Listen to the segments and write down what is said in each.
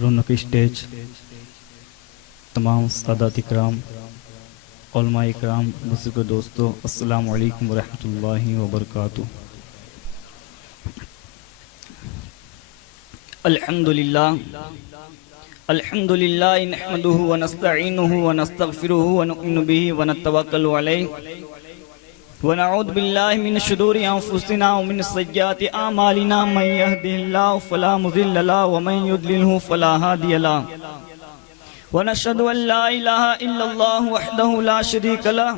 رونق اسٹیج، تمام سادات اکرام، علماء اکرام، بزرگ دوستو، السلام علیکم ورحمۃ اللہ وبرکاتہ۔ الحمدللہ نحمده ونستعینه ونستغفره ونؤمن به ونتوکل علیہ ونعوذ باللہ من شرور انفسنا ومن سیئات اعمالنا، من یهده اللہ فلا مضل له ومن یضلل فلا هادی له، ونشهد ان لا الہ الا اللہ وحدہ لا شریک له،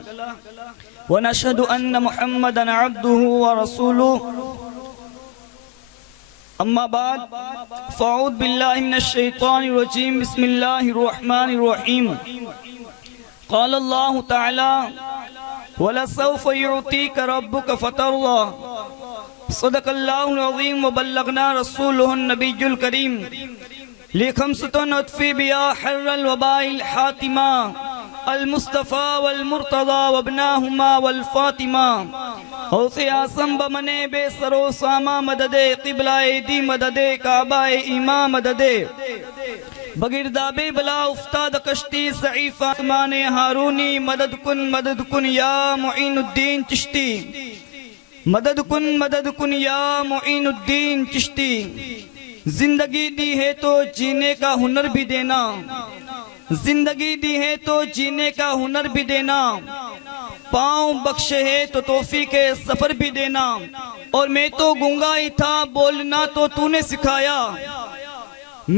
ونشهد ان محمدا عبده ورسولہ، اما بعد فاعوذ باللہ من الشیطان الرجیم، بسم اللہ الرحمن الرحیم۔ قال اللہ تعالی وَلَسَوْفَ يُعْطِيكَ رَبُّكَ فَتَرْضَىٰ، صدق اللہ العظیم وبلغنا رسولہ النبی الکریم۔ لِخَمْسَةٌ أَطْفِي بِهَا حَرَّ الْوَبَاءِ الْحَاتِمَةِ المصطفیٰ والمرتضیٰ وابناہما والفاطمہ، غوث اعظم بمنے بے سرو ساما مددے، قبلہ دی مددے، کعبہ ایمان مددے، بگرداب بلا افتاد کشتی ضعیف آسمان ہارونی، مدد کن یا معین الدین چشتی، مدد کن یا معین الدین چشتی۔ زندگی دی ہے تو جینے کا ہنر بھی دینا، زندگی دی ہے تو جینے کا ہنر بھی دینا، پاؤں بخشے ہے تو توفیق سفر بھی دینا، اور میں تو گونگا ہی تھا بولنا تو تو نے سکھایا،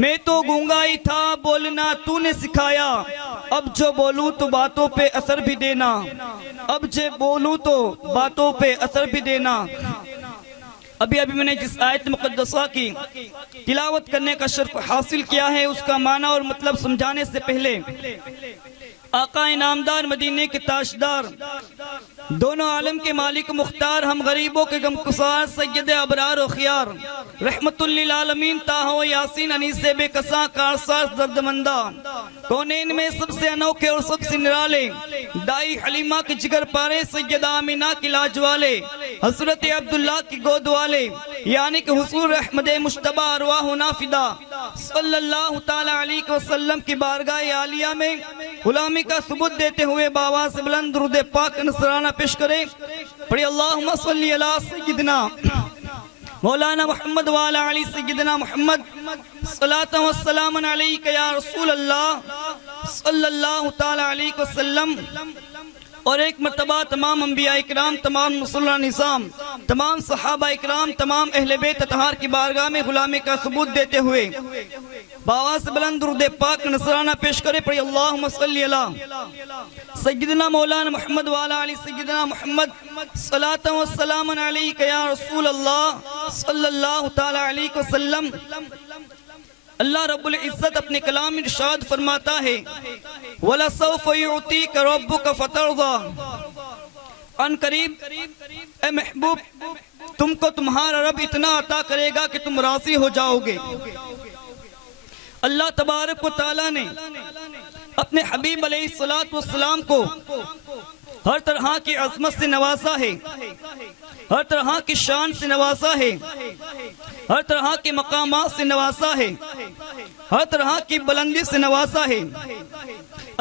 میں تو گونگا ہی تھا بولنا تو نے سکھایا، اب جو بولوں تو باتوں پہ اثر بھی دینا، اب جو بولوں تو باتوں پہ اثر بھی دینا۔ ابھی میں نے جس آیت مقدسہ کی تلاوت کرنے کا شرف حاصل کیا ہے، اس کا معنی اور مطلب سمجھانے سے پہلے آقا انعامدار، مدینے کے تاجدار، دونوں عالم کے مالک مختار، ہم غریبوں کے غمگسار، سید ابرار و خیار، رحمت للعالمین، طٰہٰ یاسین، انیس بے کساں، کارساز دردمندہ، کونین میں سب سے انوکھے اور سب سے نرالے، دائی حلیمہ کے جگر پارے، سیدہ آمینہ کی لاج والے، حضرت عبداللہ کی گود والے، یعنی کہ حضور احمد مجتبیٰ ارواح نافدہ صلی اللہ تعالیٰ علیہ وسلم کی بارگاہ عالیہ میں غلامی کا ثبوت دیتے ہوئے باواز بلند درود پاک نصرانہ پیش کرے۔ پڑھی اللہم صلی علی سیدنا مولانا محمد وعلی علی سیدنا محمد، صلاۃ و سلام علیک یا رسول اللہ صلی اللہ تعالیٰ علیہ وسلم۔ اور ایک مرتبہ تمام انبیاء اکرام، تمام مسلح نظام، تمام صحابہ اکرام، تمام اہل بیت اطہار کی بارگاہ میں غلامی کا ثبوت دیتے ہوئے باواز بلند درود پاک نصرانہ پیش کرے۔ پڑھی اللہم صلی علی سیدنا مولانا محمد وعلی علی سیدنا محمد، صلاۃ و سلام علیک یا رسول اللہ صلی اللہ تعالیٰ علیہ وسلم۔ اللہ رب العزت اپنے کلام ارشاد فرماتا ہے وَلَسَوْفَ يُعْطِيكَ رَبُّكَ فَتَرْضَىٰ، ان قریب اے محبوب تم کو تمہارا رب اتنا عطا کرے گا کہ تم راضی ہو جاؤ گے۔ اللہ تبارک و تعالیٰ نے اپنے حبیب علیہ السلام کو ہر طرح کی عظمت سے نوازا ہے، ہر طرح کی شان سے نوازا ہے، ہر طرح کے مقامات سے نوازا ہے، ہر طرح کی بلندی سے نوازا ہے۔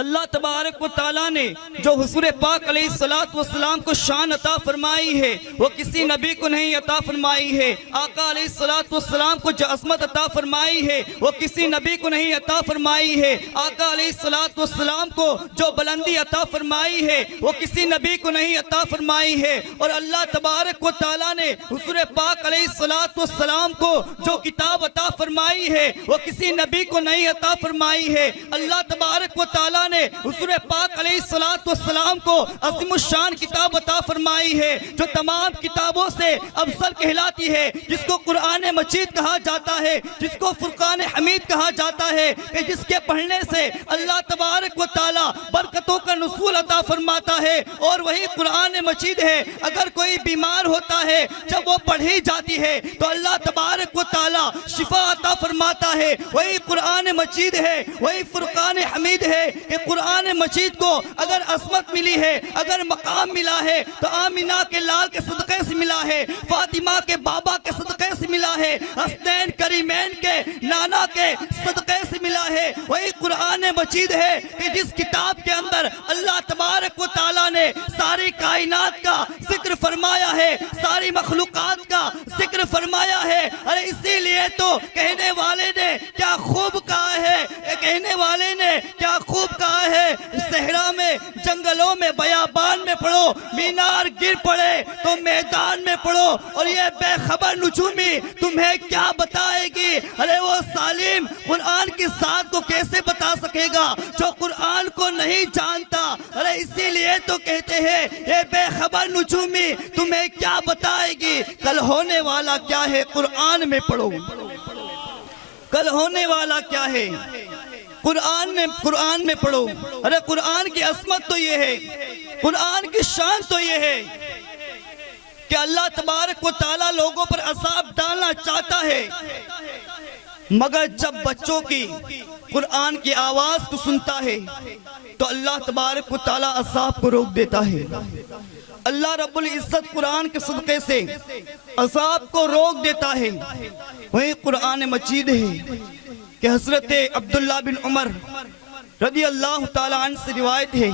اللہ تبارک و تعالیٰ نے جو حضور پاک علیہ السلام کو شان عطا فرمائی ہے وہ کسی نبی کو نہیں عطا فرمائی ہے۔ آقا علیہ السلام کو جو عظمت عطا فرمائی ہے وہ کسی نبی کو نہیں عطا فرمائی ہے۔ آقا علیہ السلام کو جو بلندی عطا فرمائی ہے وہ کسی نبی کو نہیں عطا فرمائی ہے۔ اور اللہ تبارک و تعالیٰ نے حضور پاک علیہ السلام کو جو کتاب عطا فرمائی ہے وہ کسی نبی کو نہیں عطا فرمائی ہے۔ اللہ تبارک و تعالیٰ نے حضور پاک علیہ السلام کو عظیم الشان کتاب عطا فرمائی ہے جو تمام کتابوں سے افضل کہلاتی ہے، جس کو قرآن مجید کہا جاتا ہے، جس کو فرقان حمید کہا جاتا ہے، کہ جس کے پڑھنے سے اللہ تبارک و تعالیٰ برکتوں کا نزول عطا فرماتا ہے۔ اور وہی قرآن مجید ہے، اگر کوئی بیمار ہوتا ہے جب وہ پڑھی جاتی ہے تو اللہ تبارک و تعالیٰ شفا عطا فرماتا ہے۔ وہی قرآن مجید ہے، وہی فرقان حمید ہے کہ قرآن مجید کو اگر عصمت ملی ہے، اگر مقام ملا ہے تو آمینہ کے لال کے صدقے سے ملا ہے، فاطمہ کے بابا کے صدقے سے ملا ہے، حسنین کریمین کے نانا کے صدقے سے ملا ہے۔ وہی قرآن مجید ہے کہ جس کتاب کے اندر اللہ تبارک و تعالیٰ نے ساری کائنات کا ذکر فرمایا ہے، ساری مخلوقات کا ذکر فرمایا ہے۔ ارے اسی لیے تو کہنے والے نے کیا خوب کہا ہے، کہنے والے نے کیا خوب کہا ہے، صحرا میں، جنگلوں میں، بیابان میں پڑھو، مینار گر پڑے تو میدان میں پڑھو، اور یہ بے خبر نجومی تمہیں کیا بتائے گی۔ ارے وہ سالم قرآن کی ذات کو کیسے بتا سکے گا جو قرآن کو نہیں جانتا۔ ارے اسی لیے تو کہتے ہیں یہ بے خبر نجومی تمہیں کیا بتائے گی، کل ہونے والا کیا ہے قرآن میں پڑھو، کل ہونے والا کیا ہے قرآن میں پڑھو۔ ارے قرآن کی عظمت تو یہ ہے، قرآن کی شان تو یہ ہے کہ اللہ تبارک و تعالیٰ لوگوں پر عذاب ڈالنا چاہتا ہے، مگر جب بچوں کی قرآن کی آواز کو سنتا ہے تو اللہ تبارک و تعالیٰ عذاب کو روک دیتا ہے۔ اللہ رب العزت قرآن کے صدقے سے عذاب کو روک دیتا ہے۔ وہی قرآن مجید ہے کہ حضرت عبداللہ بن عمر رضی اللہ تعالیٰ عنہ سے روایت ہے،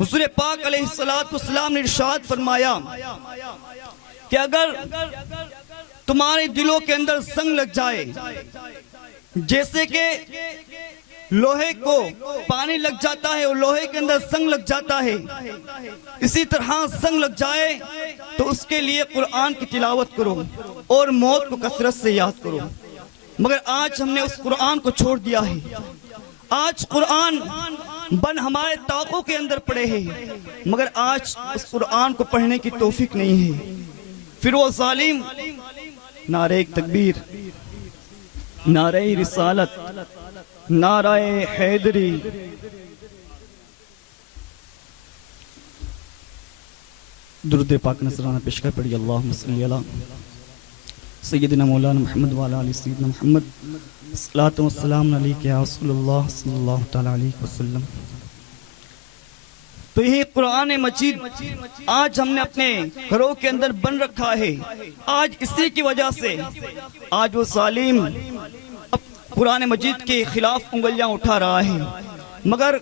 حضور پاک علیہ السلام نے ارشاد فرمایا کہ اگر تمہارے دلوں کے اندر زنگ لگ جائے، جیسے کہ لوہے کو پانی لگ جاتا ہے اور لوہے کے اندر زنگ لگ جاتا ہے، اسی طرح زنگ لگ جائے تو اس کے لیے قرآن کی تلاوت کرو اور موت کو کثرت سے یاد کرو۔ مگر آج ہم نے اس قرآن کو چھوڑ دیا ہے، آج قرآن بن ہمارے طاقوں کے اندر پڑے ہیں، مگر آج اس قرآن کو پڑھنے کی توفیق نہیں ہے۔ پھر وہ ظالم نعرہ تکبیر، نعرہ رسالت، نعرہ حیدری، درود پاک نذرانہ پیش کر پڑھی، اللہم صلی علی سیدنا مولانا محمد وعلی آل سیدنا محمد، الصلاۃ والسلام علیک یا رسول اللہ صلی اللہ تعالی علیہ وسلم۔ تو یہی قرآن مجید آج ہم نے اپنے گھروں کے اندر بن رکھا ہے، آج اسی کی وجہ سے آج وہ ظالم قرآن مجید کے خلاف انگلیاں اٹھا رہا ہے، مگر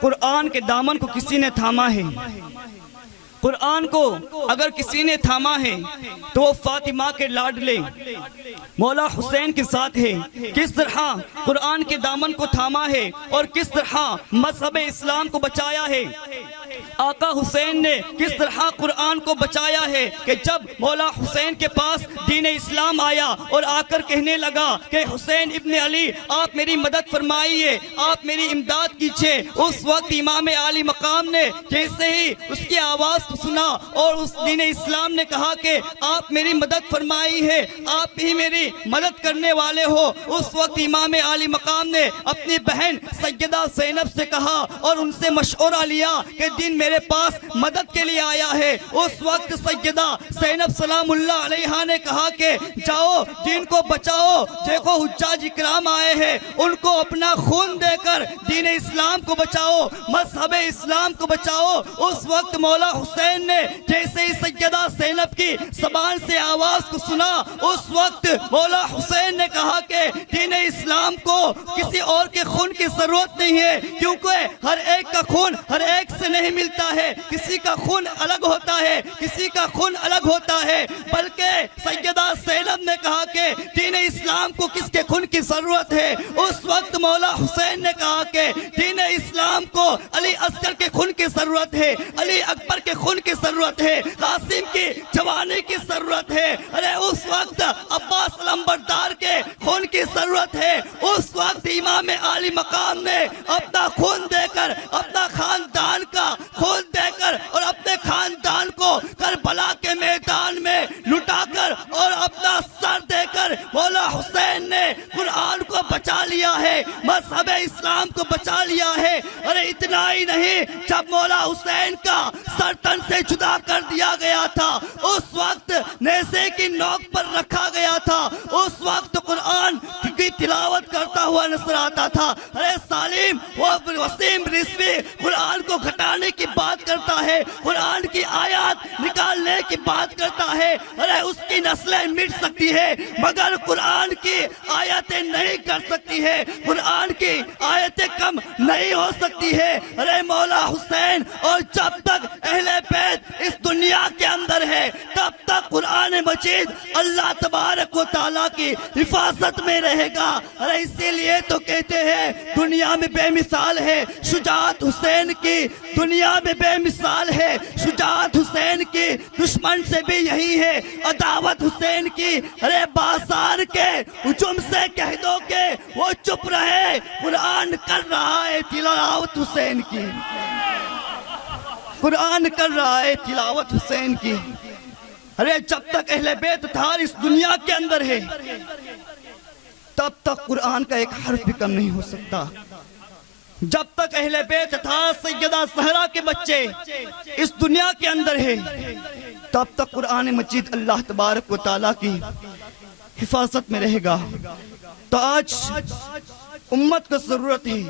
قرآن کے دامن کو کسی نے تھاما ہے۔ قرآن کو اگر کسی نے تھاما ہے تو وہ فاطمہ کے لاڈلے مولا حسین کے ساتھ ہے۔ کس طرح قرآن کے دامن کو تھاما ہے اور کس طرح مذہب اسلام کو بچایا ہے، آقا حسین نے کس طرح قرآن کو بچایا ہے کہ جب مولا حسین کے پاس دین اسلام آیا اور آ کر کہنے لگا کہ حسین ابن علی آپ میری مدد فرمائیے، آپ میری امداد کیجئے، اس وقت امام عالی مقام نے جیسے ہی اس کی آواز کو سنا اور اس دین اسلام نے کہا کہ آپ میری مدد فرمائی ہے، آپ ہی میری مدد کرنے والے ہو، اس وقت امام عالی مقام نے اپنی بہن سیدہ زینب سے کہا اور ان سے مشورہ لیا کہ دین میرے پاس مدد کے لیے آیا ہے۔ اس وقت سیدہ زینب سلام اللہ علیہا نے کہا کہ جاؤ دین کو بچاؤ، دیکھو حجاج اکرام آئے ہیں، ان کو اپنا خون دے کر دین اسلام کو بچاؤ، مذہب اسلام کو بچاؤ۔ اس وقت مولا حسین نے جیسے ہی سیدہ زینب کی زبان سے آواز کو سنا، اس وقت مولا حسین نے کہا کہ دین اسلام کو کسی اور کے خون کی ضرورت نہیں ہے، کیونکہ ہر ایک کا خون ہر ایک سے نہیں ملتا ہے، کسی کا خون الگ ہوتا ہے، کسی کا خون الگ ہوتا ہے، بلکہ سیدہ زینب نے کہا کہ دین اسلام کو کس کے خون کی ضرورت ہے۔ اس وقت مولا حسین نے کہا کہ دین اسلام کو علی اصغر کے خون کی ضرورت ہے، علی اکبر کے خون کی ضرورت ہے، قاسم کی جوانی کی ضرورت ہے، ارے اس وقت عباس علمبردار کے خون کی ضرورت ہے۔ اس وقت امام عالی مقام نے اپنا خون دے کر، اپنا خاندان کا خون دے کر اور اپنے خاندان کو کربلا کے میدان میں لٹا کر اور اپنا سر دے کر مولا حسین نے قرآن کو بچا لیا ہے, مذہب اسلام کو بچا لیا ہے. ارے اتنا ہی نہیں, جب مولا حسین کا سر تن سے جدا کر دیا گیا تھا, اس وقت نیزے کی نوک پر رکھا گیا تھا, اس وقت قرآن کی تلاوت کرتا ہوا نظر آتا تھا. ارے سالم, وہ وسیم رضوی قرآن کو گھٹانے کی بات کرتا ہے, قرآن کی آیات نکالنے کی بات کرتا ہے. ارے اس کی نسلیں مٹ سکتی ہے مگر قرآن کی آیتیں نہیں کر سکتی ہے, قرآن کی آیتیں کم نہیں ہو سکتی ہے. ارے مولا حسین, اور جب تک اہل بیت اس دنیا کے اندر ہے تب تک قرآن مجید اللہ تبارک و تعالیٰ کی حفاظت میں رہے گا. ارے اسی لیے تو کہتے ہیں دنیا میں بے مثال ہے شجاعت حسین کی, دنیا میں بے مثال ہے شجاعت حسین کی, دشمن سے بھی یہی ہے عداوت حسین کی. ارے بازار کے ہجوم سے کہہ دو کہ وہ چپ رہے, قرآن کر رہا ہے تلاوت حسین کی, قرآن کر رہا ہے تلاوت حسین کی. ارے جب تک اہل بیت اتحاد اس دنیا کے اندر ہے تب تک قرآن کا ایک حرف بھی کم نہیں ہو سکتا. جب تک اہل بیت اتحاد سیدہ زہرا کے بچے اس دنیا کے اندر ہے تب تک قرآن مجید اللہ تبارک و تعالیٰ کی حفاظت میں رہے گا. تو آج امت کو ضرورت ہے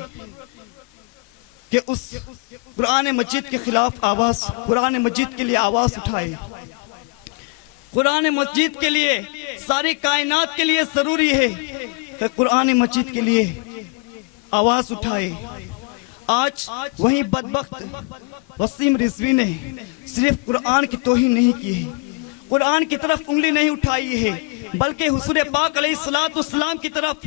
کہ اس قرآن مجید کے خلاف آواز, قرآن مجید کے لیے آواز اٹھائے. قرآن مجید کے لیے, ساری کائنات کے لیے ضروری ہے کہ قرآن مجید کے لیے آواز اٹھائے. آج وہی بدبخت وسیم رضوی نے صرف قرآن کی توہین نہیں کی ہے, قرآن کی طرف انگلی نہیں اٹھائی ہے, بلکہ حضور پاک علیہ السلام کی طرف,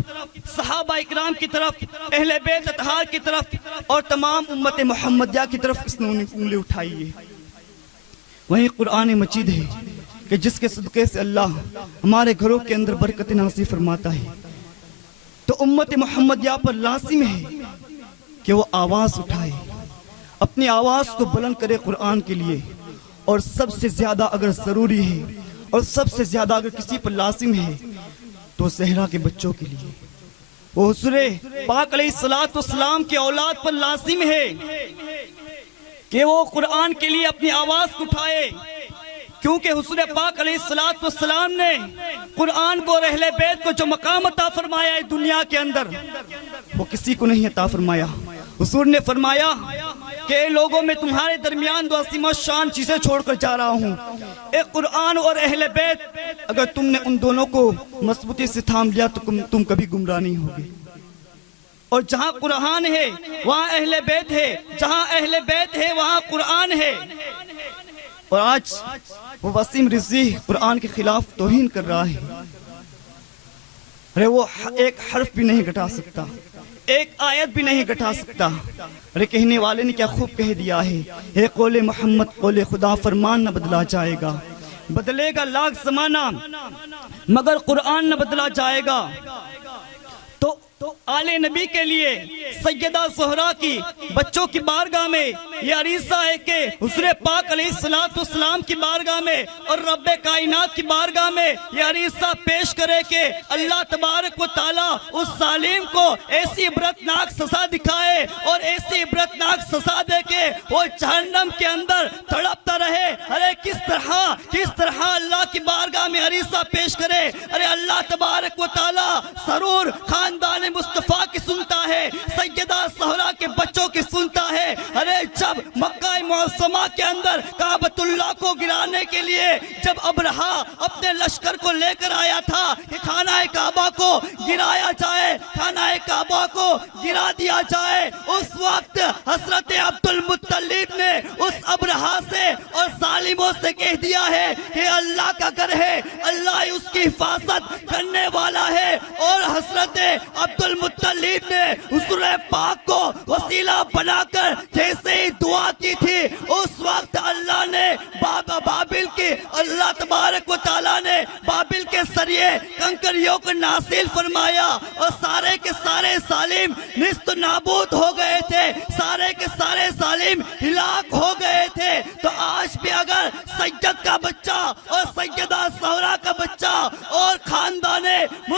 صحابہ اکرام کی طرف, اہل بیت اتحاد کی طرف اور تمام امت محمدیہ کی طرف اس نے انگلی اٹھائی ہے. وہی قرآن مجید ہے کہ جس کے صدقے سے اللہ ہمارے گھروں کے اندر برکت نازل فرماتا ہے. تو امت محمدیہ پر لازم ہے کہ وہ آواز اٹھائے, اپنی آواز کو بلند کرے قرآن کے لیے. اور سب سے زیادہ اگر ضروری ہے اور سب سے زیادہ اگر کسی پر لازم ہے تو زہرا کے بچوں کے لیے, وہ حضور پاک علیہ السلام کی اولاد پر لازم ہے کہ وہ قرآن کے لیے اپنی آواز اٹھائے. کیونکہ حضور پاک علیہ السلام نے قرآن کو اور اہل بیت کو جو مقام عطا فرمایا ہے دنیا کے اندر وہ کسی کو نہیں عطا فرمایا. حضور نے فرمایا کہ اے لوگوں میں تمہارے درمیان دو عظیم الشان چیزیں چھوڑ کر جا رہا ہوں, ایک قرآن اور اہل بیت. اگر تم نے ان دونوں کو مضبوطی سے تھام لیا تو تم کبھی گمراہ نہیں ہوگے. اور جہاں قرآن ہے وہاں اہل بیت ہے, جہاں اہل بیت ہے وہاں قرآن ہے. اور آج وہ وسیم رضوی قرآن کے خلاف توہین کر رہا ہے. ارے وہ ایک حرف بھی نہیں گھٹا سکتا, ایک آیت بھی نہیں گھٹا سکتا. ارے کہنے والے نے کیا خوب کہہ دیا ہے, اے قول محمد قول خدا فرمان نہ بدلا جائے گا, بدلے گا لاکھ زمانہ مگر قرآن نہ بدلا جائے گا. تو آل نبی کے لیے سیدہ زہرا کی بچوں کی بارگاہ میں یہ عریضہ ہے کہ حضور پاک علیہ السلام کی بارگاہ میں اور رب کائنات کی بارگاہ میں یہ عریضہ پیش کرے کہ اللہ تبارک و تعالیٰ اس ظالم کو ایسی عبرتناک سزا دکھائے اور ایسی عبرتناک سزا دے کے وہ جہنم کے اندر تڑپتا رہے. ارے کس طرح اللہ کی بارگاہ میں عریضہ پیش کرے. ارے اللہ تبارک و تعالیٰ ضرور خاندان مصطفیٰ کی سنتا ہے, سیدہ زہرا کے بچوں کی سنتا ہے. ارے جب مکہ معظمہ کے اندر کعبۃ اللہ کو گرانے کے لیے جب ابرہا اپنے لشکر کو لے کر آیا تھا کہ خانہ کعبہ کو گرایا جائے, خانہ کعبہ کو گرا دیا جائے, اس وقت حضرت عبد المطلب نے اس ابرہا سے اور ظالموں سے کہہ دیا ہے کہ اللہ کا گھر ہے, اللہ اس کی حفاظت کرنے والا ہے. اور حضرت عبد المطلب نے حضور پاک کو وسیلہ بنا کر جیسے ہی دعا کی تھی اس وقت اللہ نے بابل کی, اللہ تبارک و تعالیٰ نے بابل کے ذریعے کنکریوں کو نازل فرمایا اور سارے کے سارے ظالم نیست نابود ہو گئے تھے, سارے کے سارے ظالم ہلاک ہو گئے تھے. تو آج بھی اگر سید کا بچہ اور سیدہ زہرا کا بچہ اور خاندان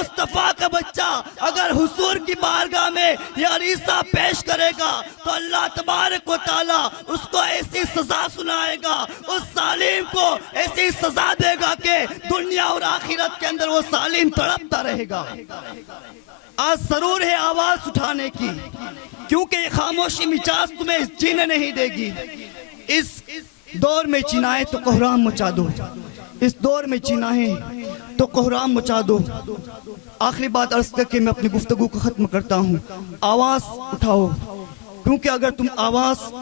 مصطفیٰ کا بچہ اگر حضور کی بارگاہ میں یہ عریضہ پیش کرے گا تو اللہ تبارک و تعالیٰ اس کو ایسی سزا سنائے گا، اس ظالم کو ایسی سزا دے گا کہ دنیا اور آخرت کے اندر وہ ظالم تڑپتا رہے گا۔ آج ضرور ہے آواز اٹھانے کی، کیونکہ یہ خاموشی مجاز تمہیں جینے نہیں دے گی۔ اس دور میں چنائے تو کوہرام مچا دو، اس دور میں چنائے تو کوہرام مچا دو۔ آخری بات عرض کر کے میں اپنی گفتگو کو ختم کرتا ہوں، آواز اٹھاؤ، کیونکہ اگر تم آواز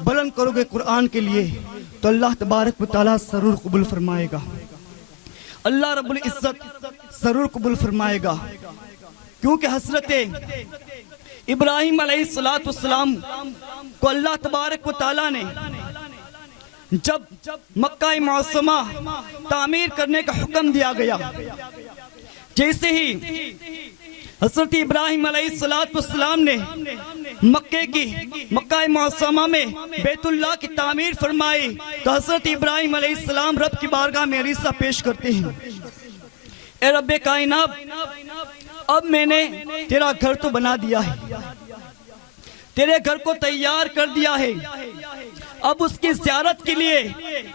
بلند کرو گے قرآن کے لیے تو اللہ تبارک و تعالیٰ ضرور قبول فرمائے گا، اللہ رب العزت ضرور قبول فرمائے گا۔ کیونکہ حضرت ابراہیم علیہ السلام کو اللہ تبارک و تعالیٰ نے جب مکہ معظمہ تعمیر کرنے کا حکم دیا گیا، جیسے ہی حضرت ابراہیم علیہ السلام نے مکہ معظمہ میں بیت اللہ کی تعمیر فرمائی تو حضرت ابراہیم علیہ السلام رب کی بارگاہ میں عریضہ پیش کرتے ہیں، اے رب کائنات، اب میں نے تیرا گھر تو بنا دیا ہے، تیرے گھر کو تیار کر دیا ہے، اب اس کی زیارت کے لیے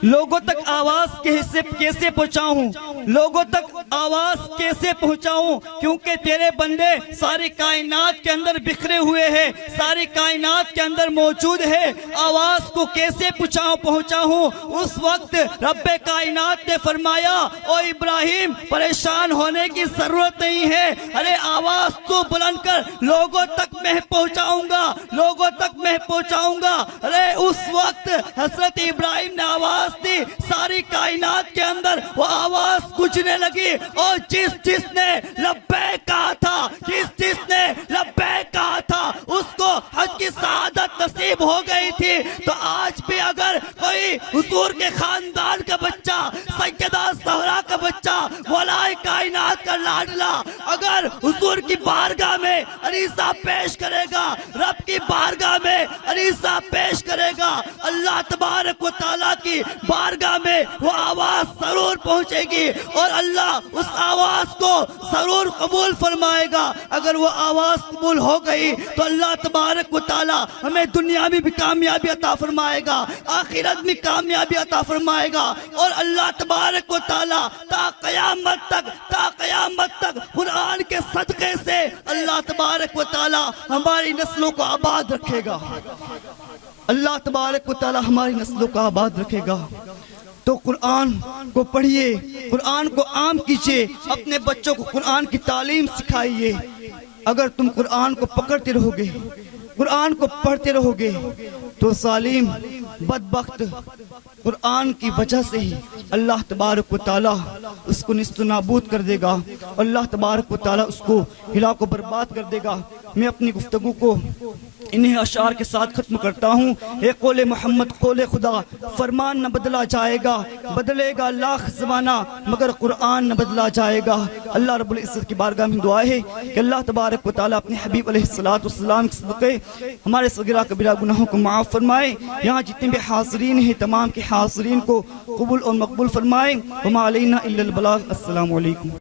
لوگوں تک آواز کیسے پہنچاؤں، لوگوں تک آواز کیسے پہنچاؤں، کیونکہ تیرے بندے ساری کائنات کے اندر بکھرے ہوئے ہیں، ساری کائنات کے اندر موجود ہے، آواز کو کیسے پہنچاؤں۔ اس وقت رب کائنات نے فرمایا، او ابراہیم پریشان ہونے کی ضرورت نہیں ہے، ارے آواز تو بلند کر، لوگوں تک میں پہنچاؤں گا، لوگوں تک میں پہنچاؤں گا۔ ارے اس وقت حضرت ابراہیم نے آواز دی، ساری کائنات کے اندر وہ آواز گونجنے لگی، اور جس نے لبیک کہا تھا، جس نے لبیک کہا تھا اس کو حج کی سعادت نصیب ہو گئی تھی۔ تو آج بھی اگر کوئی حضور کے خاندان کا بچہ، سیدہ زہرا کا بچہ، مولا کائنات کا لاڈلا اگر حضور کی بارگاہ میں عریضہ پیش کرے گا، رب کی بارگاہ میں عریضہ پیش کرے گا، اللہ تبارک و تعالیٰ کی بارگاہ میں وہ آواز ضرور پہنچے گی اور اللہ اس آواز کو ضرور قبول فرمائے گا۔ اگر وہ آواز قبول ہو گئی تو اللہ تبارک و تعالیٰ ہمیں دنیا میں بھی کامیابی عطا فرمائے گا، آخرت میں کامیابی عطا فرمائے گا، اور اللہ تبارک و تعالیٰ تا قیامت تک قرآن کے صدقے سے اللہ تبارک و تعالیٰ ہماری نسلوں کو آباد رکھے گا، اللہ تبارک و تعالیٰ ہماری نسلوں کو آباد رکھے گا۔ تو قرآن کو پڑھیے، قرآن کو عام کیجئے، اپنے بچوں کو قرآن کی تعلیم سکھائیے۔ اگر تم قرآن کو پکڑتے رہو گے، قرآن کو پڑھتے رہو گے تو ظالم بدبخت قرآن کی وجہ سے ہی اللہ تبارک و تعالیٰ اس کو نیست و نابود کر دے گا، اللہ تبارک و تعالیٰ اس کو ہلاک و برباد کر دے گا۔ میں اپنی گفتگو کو انہیں اشعار کے ساتھ ختم کرتا ہوں۔ اے قول محمد قول خدا، فرمان نہ بدلا جائے گا، بدلے گا لاکھ زمانہ مگر قرآن نہ بدلا جائے گا۔ اللہ رب العزت کی بارگاہ میں دعا ہے کہ اللہ تبارک و تعالیٰ اپنے حبیب علیہ السلام کے صدقے ہمارے صغیرہ کبیرہ گناہوں کو معاف فرمائے، یہاں جتنے بھی حاضرین ہیں تمام کے حاضرین کو قبول اور مقبول فرمائے۔ وما علینا الا البلاغ۔ السلام علیکم۔